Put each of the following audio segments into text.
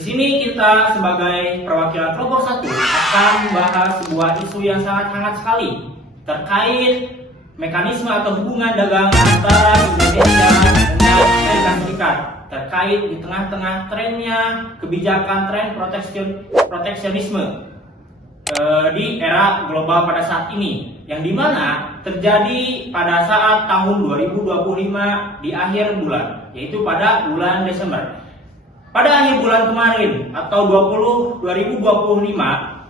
Di sini kita sebagai perwakilan kelompok 1 akan membahas sebuah isu yang sangat hangat sekali terkait mekanisme atau hubungan dagang antara Indonesia dengan Amerika Serikat, terkait di tengah-tengah trennya kebijakan tren proteksionisme di era global pada saat ini, yang dimana terjadi pada saat tahun 2025 di akhir bulan, yaitu pada bulan Desember. Pada akhir bulan kemarin atau 2025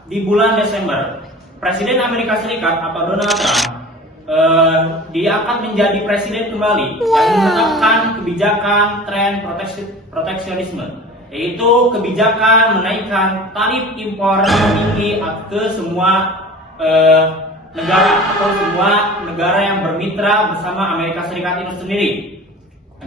di bulan Desember, Presiden Amerika Serikat atau Donald Trump dia akan menjadi presiden kembali yang menetapkan kebijakan tren proteksionisme, yaitu kebijakan menaikkan tarif impor tinggi ke semua negara atau semua negara yang bermitra bersama Amerika Serikat itu sendiri,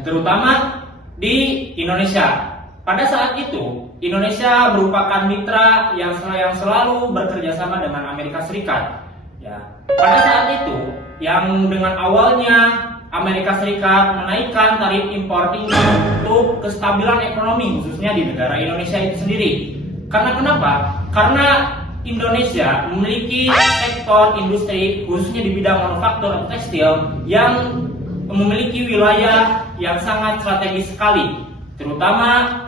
terutama di Indonesia. Pada saat itu, Indonesia merupakan mitra yang selalu bekerja sama dengan Amerika Serikat. Ya. Pada saat itu, yang dengan awalnya Amerika Serikat menaikkan tarif impor tinggi untuk kestabilan ekonomi, khususnya di negara Indonesia itu sendiri. Karena kenapa? Karena Indonesia memiliki sektor industri, khususnya di bidang manufaktur atau tekstil, yang memiliki wilayah yang sangat strategis sekali, terutama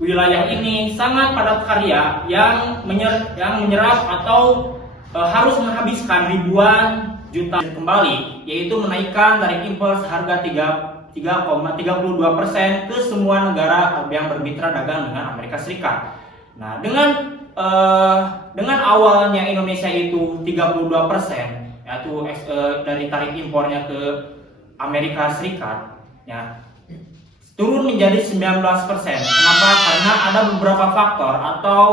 wilayah ini sangat padat karya yang menyerap atau harus menghabiskan ribuan juta kembali, yaitu menaikkan tarif impor seharga 3,32% ke semua negara yang bermitra dagang dengan Amerika Serikat. Nah, dengan awalnya Indonesia itu 32%, yaitu dari tarif impornya ke Amerika Serikat, ya, turun menjadi 19%. Kenapa? Karena ada beberapa faktor atau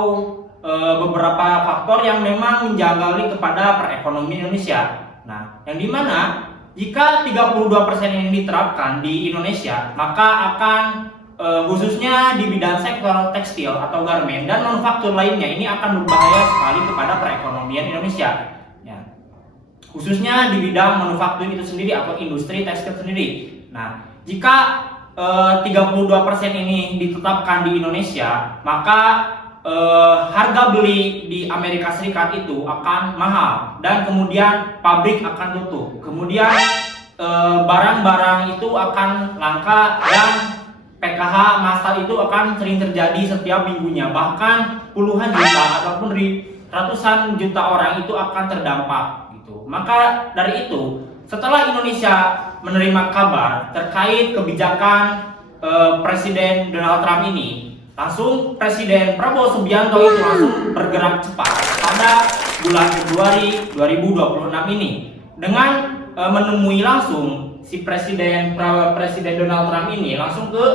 beberapa faktor yang memang menjanggali kepada perekonomian Indonesia. Nah, yang dimana jika 32% ini diterapkan di Indonesia, maka akan khususnya di bidang sektor tekstil atau garmen dan manufaktur lainnya, ini akan berbahaya sekali kepada perekonomian Indonesia. Ya. Khususnya di bidang manufaktur itu sendiri atau industri tekstil sendiri. Nah, jika 32% ini ditetapkan di Indonesia, maka harga beli di Amerika Serikat itu akan mahal dan kemudian pabrik akan tutup. Kemudian barang-barang itu akan langka dan PKH massal itu akan sering terjadi setiap minggunya. Bahkan puluhan juta ataupun ratusan juta orang itu akan terdampak gitu. Maka dari itu, setelah Indonesia menerima kabar terkait kebijakan Presiden Donald Trump ini, langsung Presiden Prabowo Subianto itu langsung bergerak cepat pada bulan Februari 2026 ini dengan menemui langsung si Presiden Donald Trump ini langsung ke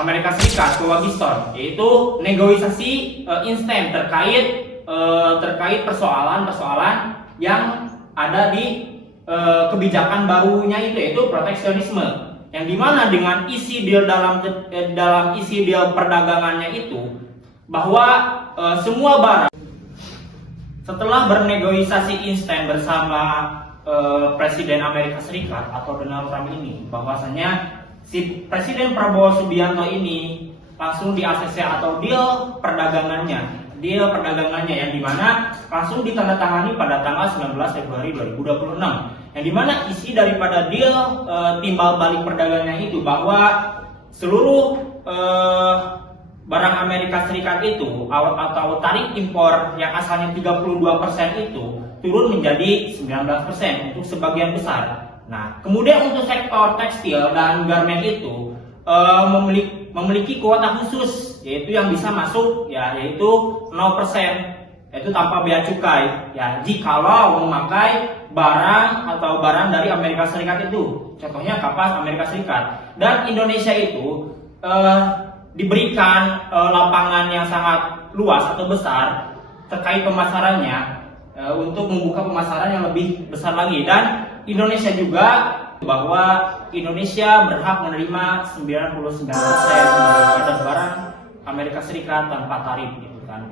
Amerika Serikat, ke Washington, yaitu negosiasi instan terkait persoalan-persoalan yang ada di kebijakan barunya itu, yaitu proteksionisme, yang dimana dengan isi deal dalam isi deal perdagangannya itu bahwa semua barang, setelah bernegosiasi instan bersama Presiden Amerika Serikat atau Donald Trump ini, bahwasanya si Presiden Prabowo Subianto ini langsung di ACC atau deal perdagangannya yang dimana langsung ditandatangani pada tanggal 19 Februari 2026, yang dimana isi daripada deal timbal balik perdagangannya itu bahwa seluruh barang Amerika Serikat itu atau tarif impor yang asalnya 32% itu turun menjadi 19% untuk sebagian besar. Nah, kemudian untuk sektor tekstil dan garmen itu memiliki kuota khusus, yaitu yang bisa masuk yaitu 0%, yaitu tanpa bea cukai, ya, jikalau memakai barang dari Amerika Serikat itu, contohnya kapas Amerika Serikat. Dan Indonesia itu diberikan lapangan yang sangat luas atau besar terkait pemasarannya, untuk membuka pemasaran yang lebih besar lagi. Dan Indonesia juga bahwa Indonesia berhak menerima 99% daripada barang Amerika Serikat tanpa tarif gitu kan.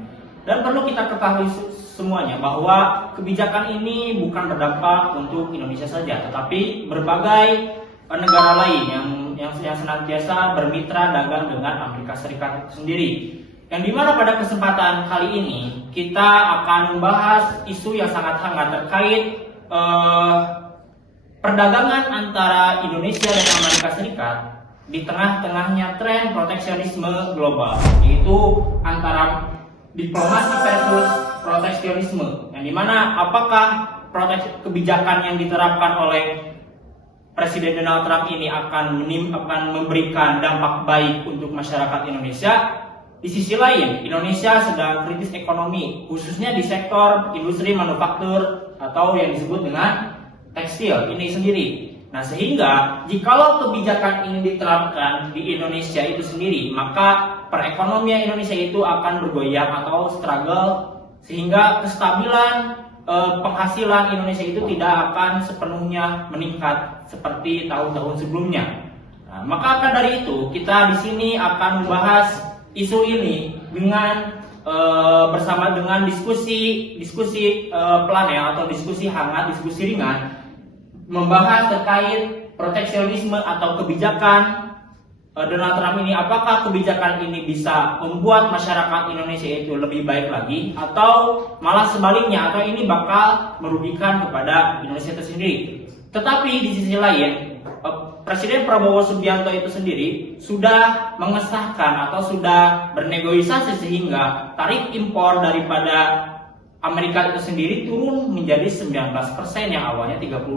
Dan perlu kita ketahui semuanya bahwa kebijakan ini bukan berdampak untuk Indonesia saja, tetapi berbagai negara lain yang senantiasa bermitra dagang dengan Amerika Serikat sendiri. yang dimana pada kesempatan kali ini kita akan membahas isu yang sangat hangat terkait perdagangan antara Indonesia dan Amerika Serikat di tengah-tengahnya tren proteksionisme global, yaitu antara diplomasi versus proteksionisme, yang dimana apakah kebijakan yang diterapkan oleh Presiden Donald Trump ini akan memberikan dampak baik untuk masyarakat Indonesia. Di sisi lain, Indonesia sedang kritis ekonomi, khususnya di sektor industri manufaktur atau yang disebut dengan tekstil ini sendiri. Nah, sehingga jikalau kebijakan ini diterapkan di Indonesia itu sendiri, maka perekonomian Indonesia itu akan bergoyang atau struggle, sehingga kestabilan penghasilan Indonesia itu tidak akan sepenuhnya meningkat seperti tahun-tahun sebelumnya. Nah, maka akan dari itu kita di sini akan membahas isu ini dengan bersama dengan diskusi panel atau diskusi hangat, diskusi ringan, membahas terkait proteksionisme atau kebijakan Donald Trump ini. Apakah kebijakan ini bisa membuat masyarakat Indonesia itu lebih baik lagi, atau malah sebaliknya, atau ini bakal merugikan kepada Indonesia itu sendiri. Tetapi di sisi lain, Presiden Prabowo Subianto itu sendiri sudah mengesahkan atau sudah bernegosiasi sehingga tarif impor daripada Amerika itu sendiri turun menjadi 19% yang awalnya 32%.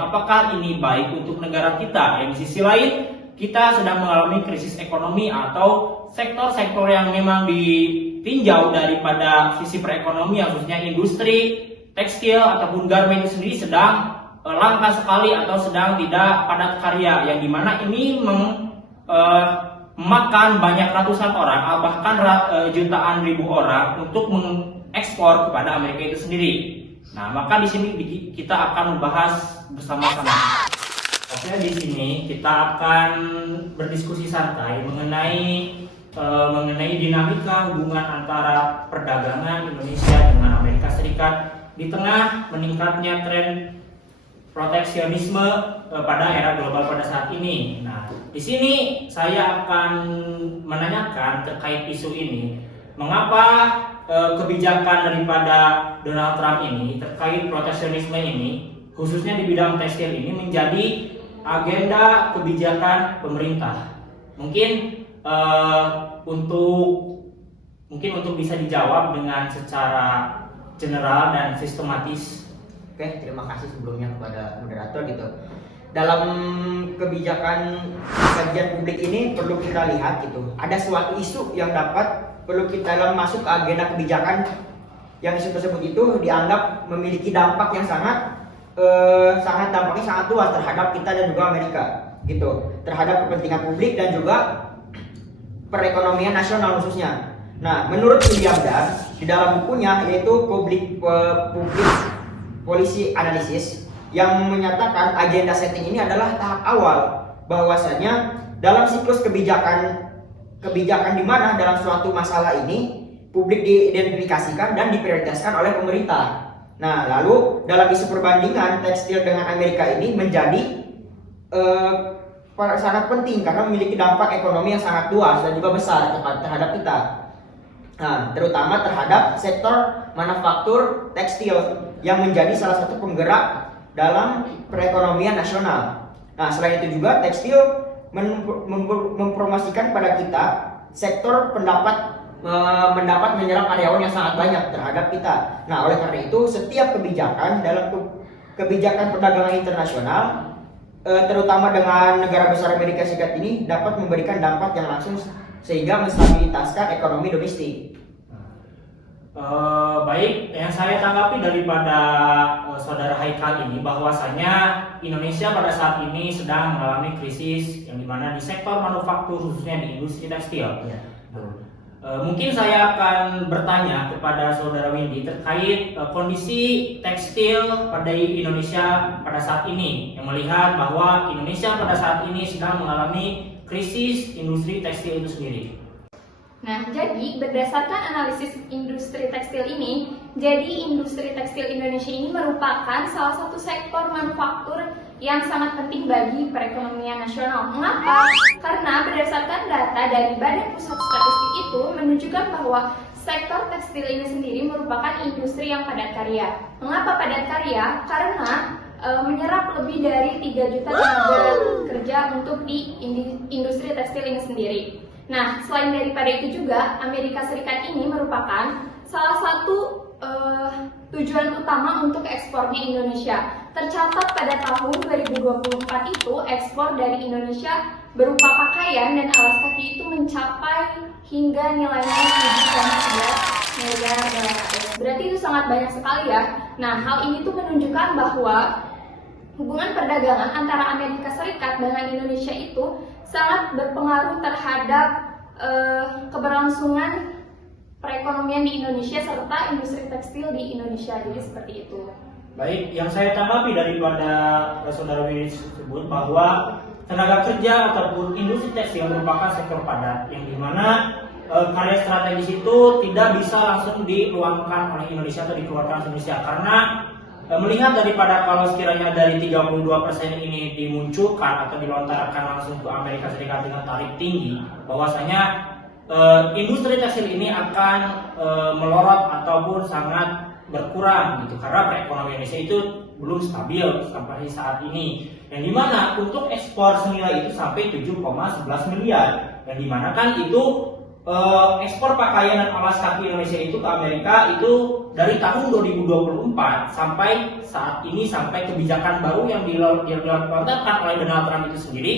Apakah ini baik untuk negara kita? Yang di sisi lain, kita sedang mengalami krisis ekonomi atau sektor-sektor yang memang ditinjau daripada sisi perekonomian, khususnya industri, tekstil ataupun garmen itu sendiri sedang langka sekali atau sedang tidak padat karya, yang dimana ini memakan banyak ratusan orang, bahkan jutaan ribu orang untuk ekspor kepada Amerika itu sendiri. Nah, maka di sini kita akan membahas bersama-sama. Oke, di sini kita akan berdiskusi santai mengenai dinamika hubungan antara perdagangan Indonesia dengan Amerika Serikat di tengah meningkatnya tren proteksionisme pada era global pada saat ini. Nah, di sini saya akan menanyakan terkait isu ini, mengapa kebijakan daripada Donald Trump ini terkait proteksionisme ini, khususnya di bidang tekstil ini, menjadi agenda kebijakan pemerintah. Mungkin untuk bisa dijawab dengan secara general dan sistematis. Oke, terima kasih sebelumnya kepada moderator gitu. Dalam kebijakan kajian publik ini perlu kita lihat gitu, ada suatu isu yang perlu kita dalam masuk ke agenda kebijakan, yang isu tersebut itu dianggap memiliki dampak yang dampaknya sangat luas terhadap kita dan juga Amerika gitu, terhadap kepentingan publik dan juga perekonomian nasional khususnya. Nah, menurut William Dunn di dalam bukunya yaitu Public Policy Analysis, yang menyatakan agenda setting ini adalah tahap awal, bahwasanya dalam siklus kebijakan di mana dalam suatu masalah ini publik diidentifikasikan dan diprioritaskan oleh pemerintah. Nah, lalu dalam isu perbandingan tekstil dengan Amerika ini menjadi sangat penting karena memiliki dampak ekonomi yang sangat luas dan juga besar terhadap kita. Nah, terutama terhadap sektor manufaktur tekstil yang menjadi salah satu penggerak dalam perekonomian nasional. Nah, selain itu juga tekstil mempromosikan pada kita sektor mendapat menyerap karyawan yang sangat banyak terhadap kita. Nah, oleh karena itu setiap kebijakan dalam kebijakan perdagangan internasional, terutama dengan negara besar Amerika Serikat ini, dapat memberikan dampak yang langsung sehingga menstabilitaskan ekonomi domestik. Baik, yang saya tanggapi daripada saudara Haikal ini, bahwasanya Indonesia pada saat ini sedang mengalami krisis yang dimana di sektor manufaktur, khususnya di industri tekstil. Ya. Mungkin saya akan bertanya kepada saudara Windy terkait kondisi tekstil pada Indonesia pada saat ini, yang melihat bahwa Indonesia pada saat ini sedang mengalami krisis industri tekstil itu sendiri. Nah, jadi berdasarkan analisis industri tekstil ini, jadi industri tekstil Indonesia ini merupakan salah satu sektor manufaktur yang sangat penting bagi perekonomian nasional. Mengapa? Karena berdasarkan data dari Badan Pusat Statistik itu menunjukkan bahwa sektor tekstil ini sendiri merupakan industri yang padat karya. Mengapa padat karya? Karena menyerap lebih dari 3 juta tenaga kerja untuk di industri tekstil ini sendiri. Nah, selain daripada itu juga, Amerika Serikat ini merupakan salah satu tujuan utama untuk ekspornya Indonesia. Tercatat pada tahun 2024 itu ekspor dari Indonesia berupa pakaian dan alas kaki itu mencapai hingga nilainya 7,11 miliar dolar AS. Berarti itu sangat banyak sekali ya. Nah, hal ini tuh menunjukkan bahwa hubungan perdagangan antara Amerika Serikat dengan Indonesia itu sangat berpengaruh terhadap keberlangsungan perekonomian di Indonesia serta industri tekstil di Indonesia. Jadi seperti itu. Baik, yang saya tanggapi daripada saudara Wiwi tersebut bahwa tenaga kerja ataupun industri tekstil merupakan sektor padat yang dimana karya strategis itu tidak bisa langsung diluangkan oleh Indonesia atau dikeluarkan oleh Indonesia karena melihat daripada kalau sekiranya dari 32% ini dimunculkan atau dilontarkan langsung ke Amerika Serikat dengan tarif tinggi, bahwasanya industri tekstil ini akan melorot ataupun sangat berkurang gitu karena perekonomian Indonesia itu belum stabil sampai saat ini, yang dimana untuk ekspor senilai itu sampai 7,11 miliar, yang dimana kan itu ekspor pakaian dan alas kaki Indonesia itu ke Amerika itu dari tahun 2024 sampai saat ini, sampai kebijakan baru yang dilontarkan oleh Donald Trump itu sendiri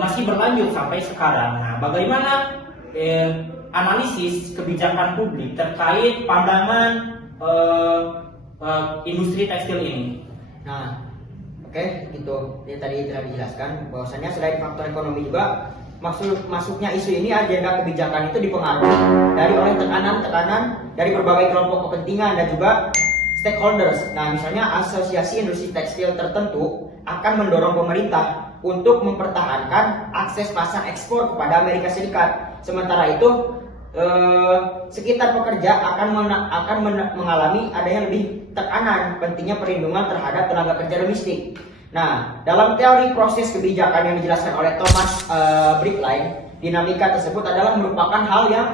masih berlanjut sampai sekarang. Nah, bagaimana analisis kebijakan publik terkait pandangan industri tekstil ini? Nah, oke, gitu. Yang tadi telah dijelaskan bahwasanya selain faktor ekonomi juga masuknya isu ini, agenda kebijakan itu dipengaruhi oleh tekanan-tekanan dari berbagai kelompok kepentingan dan juga stakeholders. Nah, misalnya asosiasi industri tekstil tertentu akan mendorong pemerintah untuk mempertahankan akses pasar ekspor kepada Amerika Serikat. Sementara itu sekitar pekerja akan mengalami adanya lebih tekanan pentingnya perlindungan terhadap tenaga kerja domestik. Nah, dalam teori proses kebijakan yang dijelaskan oleh Thomas Brickline, dinamika tersebut adalah merupakan hal yang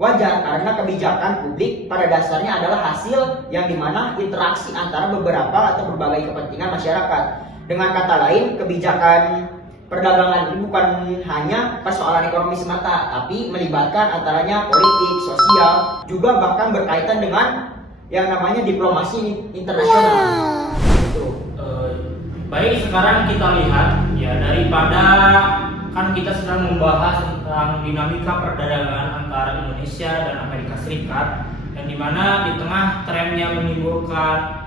wajar karena kebijakan publik pada dasarnya adalah hasil yang dimana interaksi antara beberapa atau berbagai kepentingan masyarakat. Dengan kata lain, kebijakan perdagangan ini bukan hanya persoalan ekonomi semata, tapi melibatkan antaranya politik, sosial, juga bahkan berkaitan dengan yang namanya diplomasi internasional. Gitu. Baik, sekarang kita lihat ya, daripada kan kita sedang membahas tentang dinamika perdagangan antara Indonesia dan Amerika Serikat, yang dimana di tengah trennya menimbulkan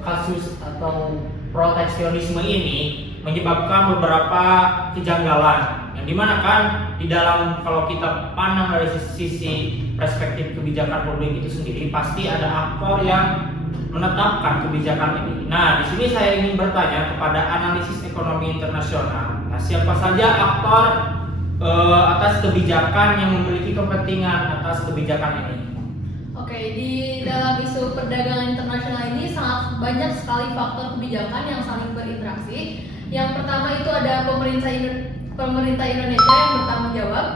kasus atau proteksionisme ini menyebabkan beberapa kejanggalan, yang dimana kan di dalam, kalau kita pandang dari sisi perspektif kebijakan publik itu sendiri, pasti ada aktor yang menetapkan kebijakan ini. Nah, di sini saya ingin bertanya kepada analisis ekonomi internasional. Nah, siapa saja aktor atas kebijakan yang memiliki kepentingan atas kebijakan ini? Oke, di dalam isu perdagangan internasional ini sangat banyak sekali faktor kebijakan yang saling berinteraksi. Yang pertama itu ada pemerintah Indonesia yang bertanggung jawab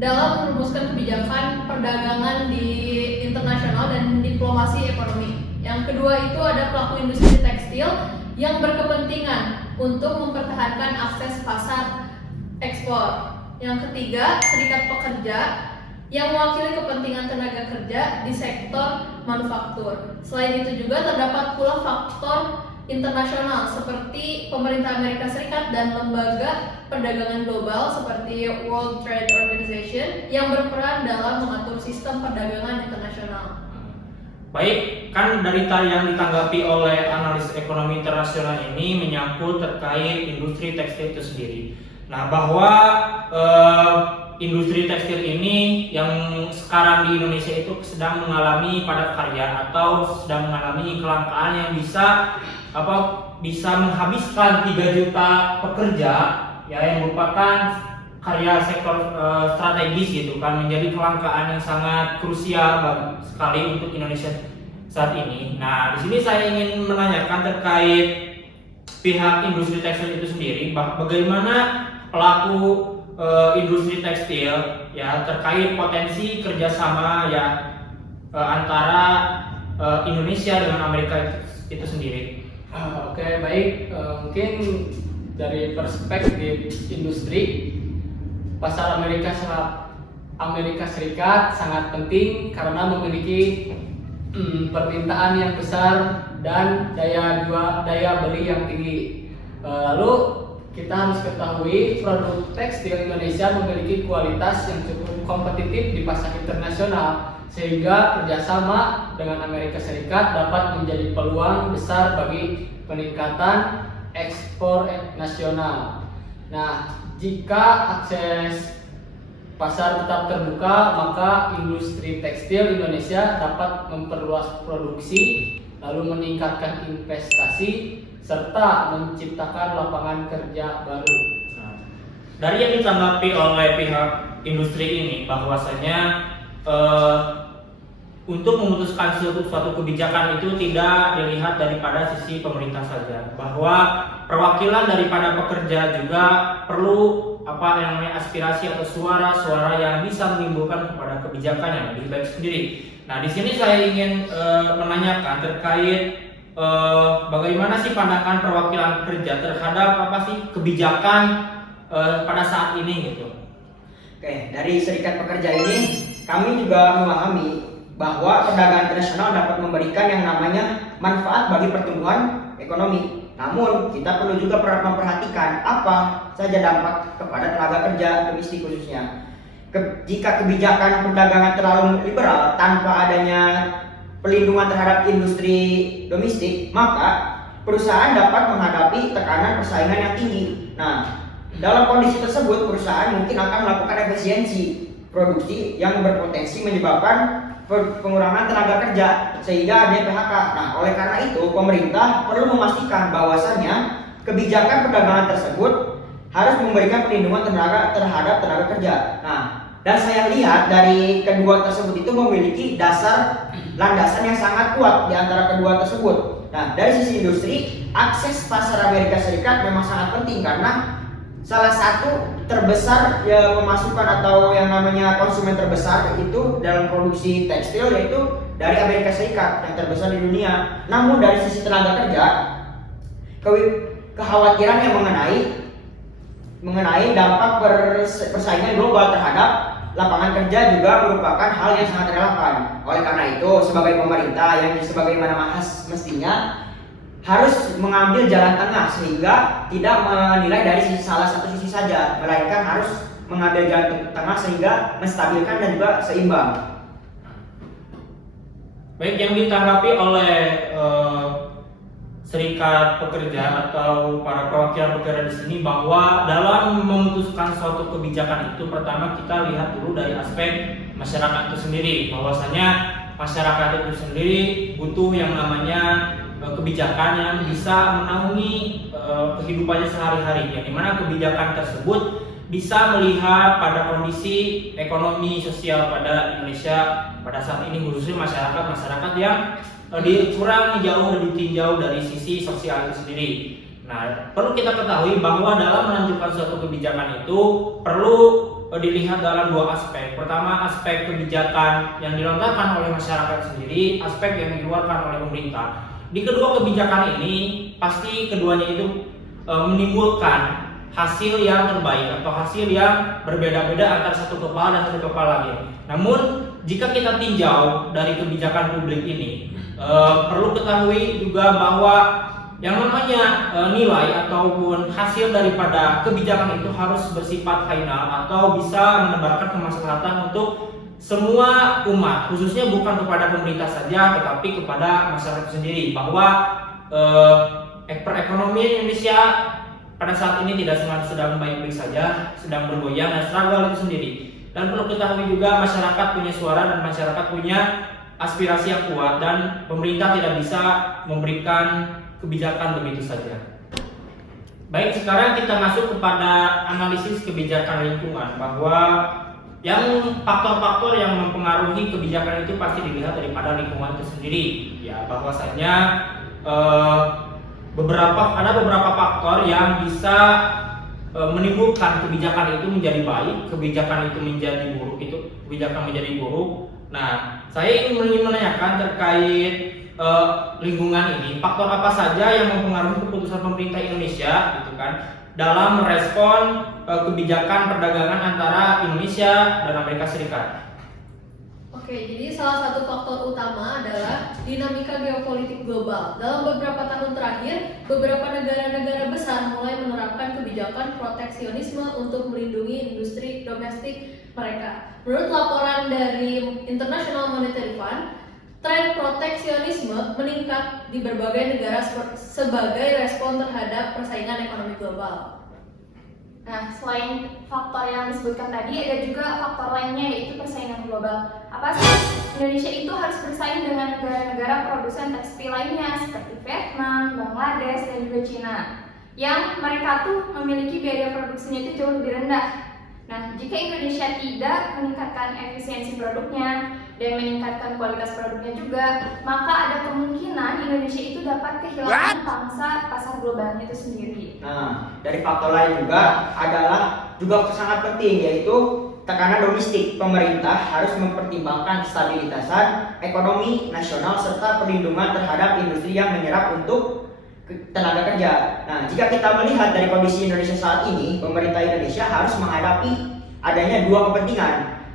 dalam merumuskan kebijakan perdagangan di internasional dan diplomasi ekonomi. Yang kedua itu ada pelaku industri tekstil yang berkepentingan untuk mempertahankan akses pasar ekspor. Yang ketiga, serikat pekerja yang mewakili kepentingan tenaga kerja di sektor manufaktur. Selain itu juga terdapat pula faktor internasional seperti pemerintah Amerika Serikat dan lembaga perdagangan global seperti World Trade Organization yang berperan dalam mengatur sistem perdagangan internasional. Baik, kan dari yang ditanggapi oleh analis ekonomi internasional ini menyangkut terkait industri tekstil itu sendiri. Nah, bahwa industri tekstil ini yang sekarang di Indonesia itu sedang mengalami padat karya atau sedang mengalami kelangkaan yang bisa menghabiskan 3 juta pekerja ya, yang merupakan karya sektor strategis gitu kan, menjadi kelangkaan yang sangat krusial sekali untuk Indonesia saat ini. Nah, di sini saya ingin menanyakan terkait pihak industri tekstil itu sendiri, bagaimana pelaku industri tekstil ya terkait potensi kerjasama ya antara Indonesia dengan Amerika itu sendiri. Oke, baik. Mungkin dari perspektif industri, pasar Amerika Serikat sangat penting karena memiliki permintaan yang besar dan daya beli yang tinggi. Lalu kita harus ketahui produk tekstil Indonesia memiliki kualitas yang cukup kompetitif di pasar internasional, sehingga kerjasama dengan Amerika Serikat dapat menjadi peluang besar bagi peningkatan ekspor nasional. Nah, jika akses pasar tetap terbuka, maka industri tekstil Indonesia dapat memperluas produksi, lalu meningkatkan investasi, serta menciptakan lapangan kerja baru. Nah, dari yang ditanggapi oleh pihak industri ini, bahwasanya untuk memutuskan suatu kebijakan itu tidak dilihat daripada sisi pemerintah saja, bahwa perwakilan daripada pekerja juga perlu apa yang namanya aspirasi atau suara-suara yang bisa menimbulkan kepada kebijakan yang lebih baik sendiri. Nah, di sini saya ingin menanyakan terkait bagaimana sih pandangan perwakilan pekerja terhadap apa sih kebijakan pada saat ini gitu. Oke, dari serikat pekerja ini kami juga memahami bahwa perdagangan internasional dapat memberikan yang namanya manfaat bagi pertumbuhan ekonomi. Namun kita perlu juga memperhatikan apa saja dampak kepada tenaga kerja domestik khususnya. Jika kebijakan perdagangan terlalu liberal tanpa adanya pelindungan terhadap industri domestik, maka perusahaan dapat menghadapi tekanan persaingan yang tinggi. Nah, dalam kondisi tersebut perusahaan mungkin akan melakukan efisiensi produksi yang berpotensi menyebabkan pengurangan tenaga kerja sehingga adanya PHK. Nah, oleh karena itu pemerintah perlu memastikan bahwasannya kebijakan perdagangan tersebut harus memberikan perlindungan terhadap tenaga kerja. Nah, dan saya lihat dari kedua tersebut itu memiliki landasan yang sangat kuat di antara kedua tersebut. Nah, dari sisi industri, akses pasar Amerika Serikat memang sangat penting karena salah satu terbesar ya pemasukan atau yang namanya konsumen terbesar itu dalam produksi tekstil yaitu dari Amerika Serikat yang terbesar di dunia. Namun dari sisi tenaga kerja, kekhawatiran yang mengenai dampak persaingan global terhadap lapangan kerja juga merupakan hal yang sangat relevan. Oleh karena itu, sebagai pemerintah yang sebagaimana mestinya harus mengambil jalan tengah sehingga tidak menilai dari salah satu sisi saja, melainkan harus mengambil jalan tengah sehingga menstabilkan dan juga seimbang. Baik, yang ditanggapi oleh serikat pekerja atau para perwakilan pekerja di sini bahwa dalam memutuskan suatu kebijakan itu pertama kita lihat dulu dari aspek masyarakat itu sendiri, bahwasanya masyarakat itu sendiri butuh yang namanya kebijakan yang bisa menaungi kehidupannya sehari-hari, yang dimana kebijakan tersebut bisa melihat pada kondisi ekonomi sosial pada Indonesia pada saat ini, khususnya masyarakat yang kurang jauh dan ditinjau dari sisi sosial itu sendiri. Nah, perlu kita ketahui bahwa dalam menentukan suatu kebijakan itu perlu dilihat dalam dua aspek. Pertama, aspek kebijakan yang dilontarkan oleh masyarakat sendiri, aspek yang dikeluarkan oleh pemerintah. Di kedua kebijakan ini pasti keduanya itu menimbulkan hasil yang terbaik atau hasil yang berbeda-beda antara satu kepala dan satu kepala lagi. Namun jika kita tinjau dari kebijakan publik ini, perlu ketahui juga bahwa yang namanya nilai ataupun hasil daripada kebijakan itu harus bersifat final atau bisa menebarkan kemaslahatan untuk semua umat, khususnya bukan kepada pemerintah saja tetapi kepada masyarakat sendiri, bahwa perekonomian Indonesia pada saat ini tidak sedang baik-baik saja, sedang bergoyang dan struggle itu sendiri. Dan perlu ketahui juga masyarakat punya suara dan masyarakat punya aspirasi yang kuat dan pemerintah tidak bisa memberikan kebijakan begitu saja. Baik, sekarang kita masuk kepada analisis kebijakan lingkungan, bahwa yang faktor-faktor yang mempengaruhi kebijakan itu pasti dilihat daripada lingkungan itu sendiri. Ya, bahwasanya ada beberapa faktor yang bisa menimbulkan kebijakan itu menjadi baik, kebijakan itu menjadi buruk, kebijakan menjadi buruk. Nah, saya ingin menanyakan terkait lingkungan ini, faktor apa saja yang mempengaruhi keputusan pemerintah Indonesia gitu kan dalam merespon kebijakan perdagangan antara Indonesia dan Amerika Serikat. Oke, jadi salah satu faktor utama adalah dinamika geopolitik global. Dalam beberapa tahun terakhir, beberapa negara-negara besar mulai menerapkan kebijakan proteksionisme untuk melindungi industri domestik mereka. Menurut laporan dari International Monetary Fund, tren proteksionisme meningkat di berbagai negara sebagai respon terhadap persaingan ekonomi global. Nah, selain faktor yang disebutkan tadi, ada juga faktor lainnya yaitu persaingan global. Apa sih? Indonesia itu harus bersaing dengan negara-negara produsen tekstil lainnya seperti Vietnam, Bangladesh, dan juga Cina, yang mereka tuh memiliki biaya produksinya itu jauh lebih rendah. Nah, jika Indonesia tidak meningkatkan efisiensi produknya dan meningkatkan kualitas produknya juga, maka ada kemungkinan Indonesia itu dapat kehilangan pangsa pasar globalnya itu sendiri. Nah, dari faktor lain juga adalah sangat penting, yaitu tekanan domestik. Pemerintah harus mempertimbangkan stabilitasan ekonomi nasional serta perlindungan terhadap industri yang menyerap untuk tenaga kerja. Nah, jika kita melihat dari kondisi Indonesia saat ini, pemerintah Indonesia harus menghadapi adanya dua kepentingan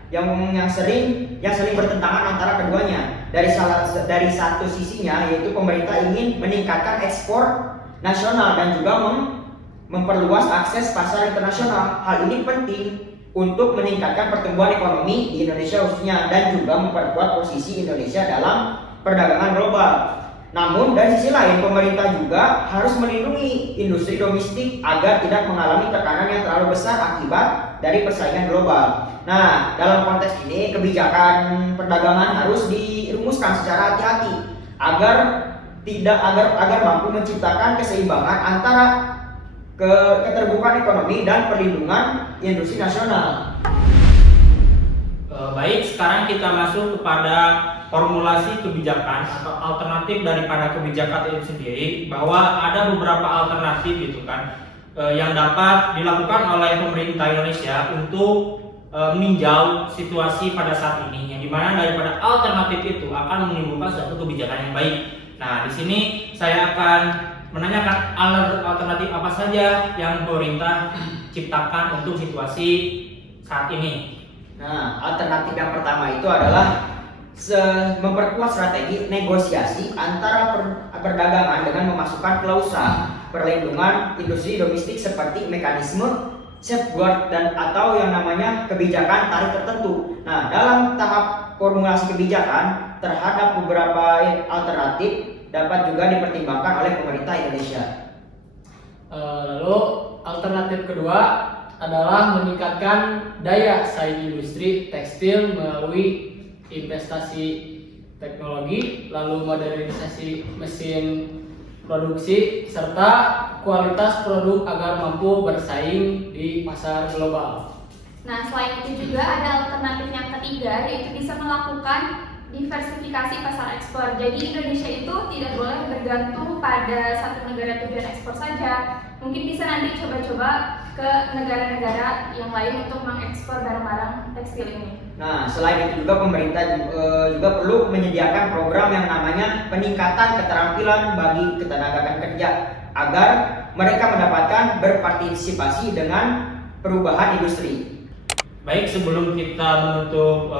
yang sering bertentangan antara keduanya. Dari satu sisinya, yaitu pemerintah ingin meningkatkan ekspor nasional dan juga memperluas akses pasar internasional. Hal ini penting untuk meningkatkan pertumbuhan ekonomi di Indonesia khususnya dan juga memperkuat posisi Indonesia dalam perdagangan global. Namun dari sisi lain, pemerintah juga harus melindungi industri domestik agar tidak mengalami tekanan yang terlalu besar akibat dari persaingan global. Nah, dalam konteks ini kebijakan perdagangan harus dirumuskan secara hati-hati agar mampu menciptakan keseimbangan antara keterbukaan ekonomi dan perlindungan industri nasional. Baik, sekarang kita masuk kepada formulasi kebijakan atau alternatif daripada kebijakan itu sendiri, bahwa ada beberapa alternatif gitu kan yang dapat dilakukan oleh pemerintah Indonesia untuk meninjau situasi pada saat ini, yang dimana daripada alternatif itu akan menimbulkan suatu kebijakan yang baik. Nah, di sini saya akan menanyakan alternatif apa saja yang pemerintah ciptakan untuk situasi saat ini. Nah, alternatif yang pertama itu adalah memperkuat strategi negosiasi antara perdagangan dengan memasukkan klausul perlindungan industri domestik seperti mekanisme safeguard dan atau yang namanya kebijakan tarif tertentu. Nah, dalam tahap formulasi kebijakan terhadap beberapa alternatif dapat juga dipertimbangkan oleh pemerintah Indonesia. Lalu alternatif kedua adalah meningkatkan daya saing industri tekstil melalui investasi teknologi, lalu modernisasi mesin produksi, serta kualitas produk agar mampu bersaing di pasar global. Nah, selain itu juga ada alternatif yang ketiga, yaitu bisa melakukan diversifikasi pasar ekspor. Jadi Indonesia itu tidak boleh bergantung pada satu negara tujuan ekspor saja. Mungkin bisa nanti coba-coba ke negara-negara yang lain untuk mengekspor barang-barang tekstil ini. Nah, selain itu juga pemerintah juga perlu menyediakan program yang namanya peningkatan keterampilan bagi ketenaga kerja agar mereka mendapatkan berpartisipasi dengan perubahan industri. Baik, sebelum kita menutup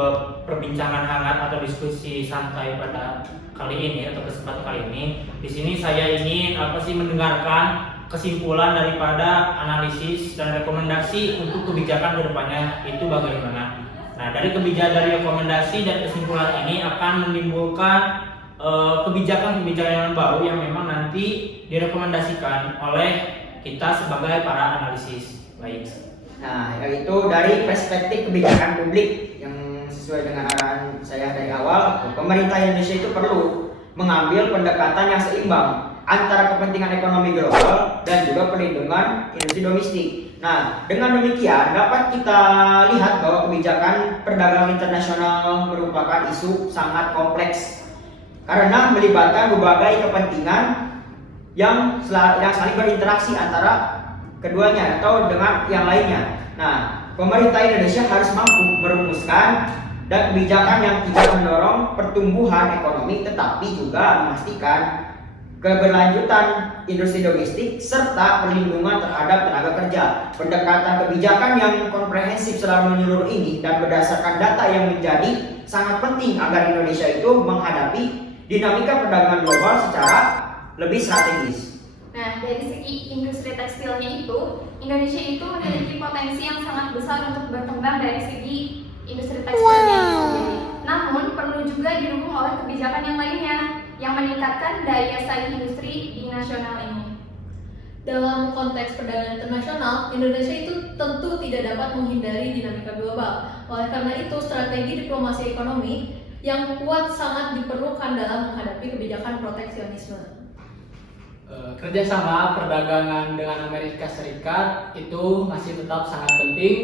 perbincangan hangat atau diskusi santai pada kali ini atau kesempatan kali ini, di sini saya ingin mendengarkan kesimpulan daripada analisis dan rekomendasi untuk kebijakan kedepannya itu bagaimana. Nah, dari rekomendasi dan kesimpulan ini akan menimbulkan kebijakan-kebijakan yang baru yang memang nanti direkomendasikan oleh kita sebagai para analisis. Baik. Nah, yaitu dari perspektif kebijakan publik yang sesuai dengan arahan saya dari awal, pemerintah Indonesia itu perlu mengambil pendekatan yang seimbang antara kepentingan ekonomi global dan juga perlindungan industri domestik. Nah, dengan demikian dapat kita lihat bahwa kebijakan perdagangan internasional merupakan isu sangat kompleks karena melibatkan berbagai kepentingan yang saling berinteraksi antara keduanya atau dengan yang lainnya. Nah, pemerintah Indonesia harus mampu merumuskan dan kebijakan yang tidak mendorong pertumbuhan ekonomi tetapi juga memastikan keberlanjutan industri domestik serta perlindungan terhadap tenaga kerja. Pendekatan kebijakan yang komprehensif selalu menyeluruh ini dan berdasarkan data yang menjadi sangat penting agar Indonesia itu menghadapi dinamika perdagangan global secara lebih strategis. Nah, dari segi industri tekstilnya itu, Indonesia itu memiliki potensi yang sangat besar untuk berkembang dari segi industri tekstilnya itu sendiri. Namun, perlu juga didukung oleh kebijakan yang lainnya yang meningkatkan daya saing industri di nasional ini. Dalam konteks perdagangan internasional, Indonesia itu tentu tidak dapat menghindari dinamika global. Oleh karena itu, strategi diplomasi ekonomi yang kuat sangat diperlukan dalam menghadapi kebijakan proteksionisme. Kerjasama perdagangan dengan Amerika Serikat itu masih tetap sangat penting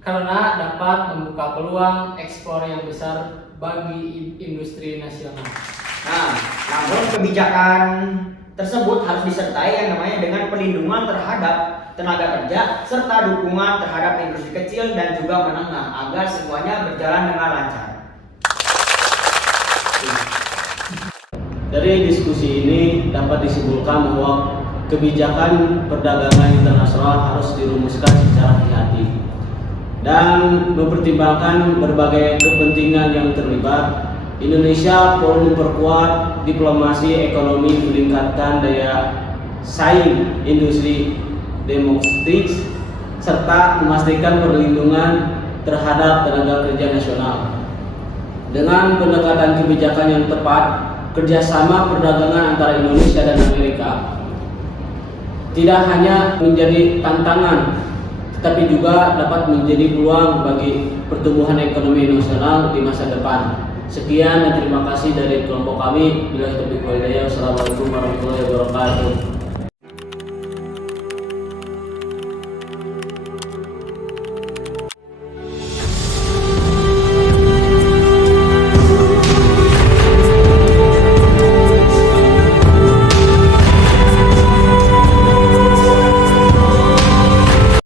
karena dapat membuka peluang ekspor yang besar bagi industri nasional. Nah, namun kebijakan tersebut harus disertai yang namanya dengan perlindungan terhadap tenaga kerja serta dukungan terhadap industri kecil dan juga menengah agar semuanya berjalan dengan lancar. Dari diskusi ini dapat disimpulkan bahwa kebijakan perdagangan internasional harus dirumuskan secara hati-hati dan mempertimbangkan berbagai kepentingan yang terlibat. Indonesia perlu memperkuat diplomasi ekonomi, meningkatkan daya saing industri domestik serta memastikan perlindungan terhadap tenaga kerja nasional. Dengan pendekatan kebijakan yang tepat, kerjasama perdagangan antara Indonesia dan Amerika tidak hanya menjadi tantangan, tetapi juga dapat menjadi peluang bagi pertumbuhan ekonomi nasional di masa depan. Sekian dan terima kasih dari kelompok kami. Bila taufiq wal hidayah. Wassalamualaikum warahmatullahi wabarakatuh.